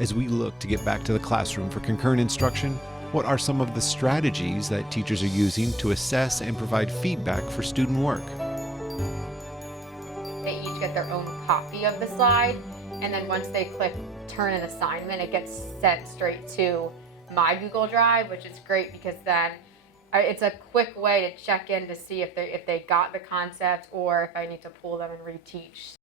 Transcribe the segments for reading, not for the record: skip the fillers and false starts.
As we look to get back to the classroom for concurrent instruction, what are some of the strategies that teachers are using to assess and provide feedback for student work? They each get their own copy of the slide, and then once they click turn an assignment, it gets sent straight to my Google Drive, which is great because then it's a quick way to check in to see if they got the concept or if I need to pull them and reteach.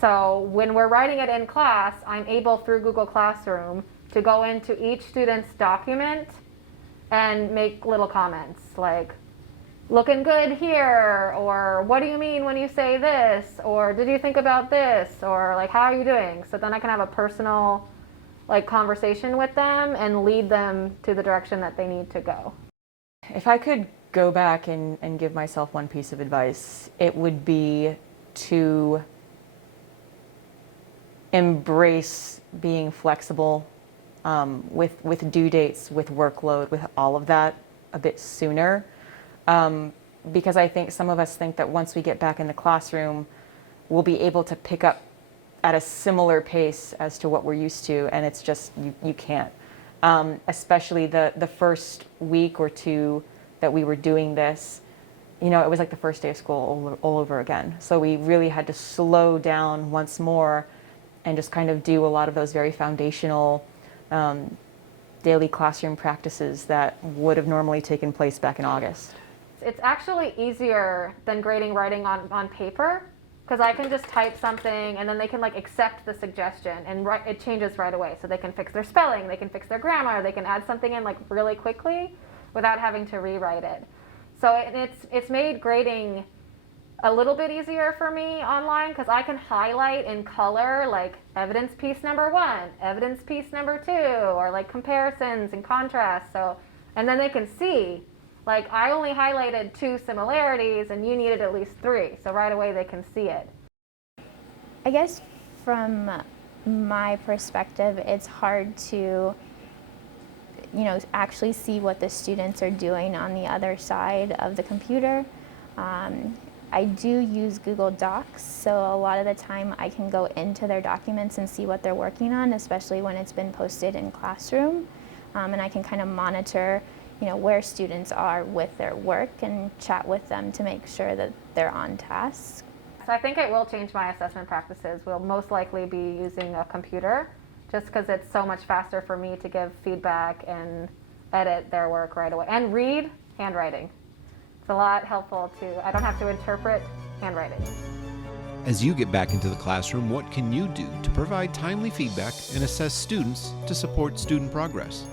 So when we're writing it in class, I'm able through Google Classroom to go into each student's document and make little comments like, looking good here, or what do you mean when you say this, or did you think about this, or like, how are you doing? So then I can have a personal conversation with them and lead them to the direction that they need to go. If I could go back and give myself one piece of advice, it would be to embrace being flexible with due dates, with workload, with all of that a bit sooner. Because I think some of us think that once we get back in the classroom, we'll be able to pick up at a similar pace as to what we're used to, and it's just, you can't. Especially the first week or two that we were doing this, it was like the first day of school all over again. So we really had to slow down once more and just kind of do a lot of those very foundational daily classroom practices that would have normally taken place back in August. It's actually easier than grading writing on paper, because I can just type something and then they can accept the suggestion and it changes right away. So they can fix their spelling, they can fix their grammar, they can add something in really quickly without having to rewrite it. So it's made grading a little bit easier for me online, because I can highlight in color evidence piece number 1, evidence piece number 2, or comparisons and contrasts. So, and then they can see, I only highlighted 2 similarities and you needed at least 3. So right away they can see it. I guess from my perspective, it's hard to actually see what the students are doing on the other side of the computer. I do use Google Docs, so a lot of the time I can go into their documents and see what they're working on, especially when it's been posted in Classroom. And I can kind of monitor where students are with their work and chat with them to make sure that they're on task. So I think it will change my assessment practices. We'll most likely be using a computer, just because it's so much faster for me to give feedback and edit their work right away. And read handwriting. It's a lot helpful too. I don't have to interpret handwriting. As you get back into the classroom, what can you do to provide timely feedback and assess students to support student progress?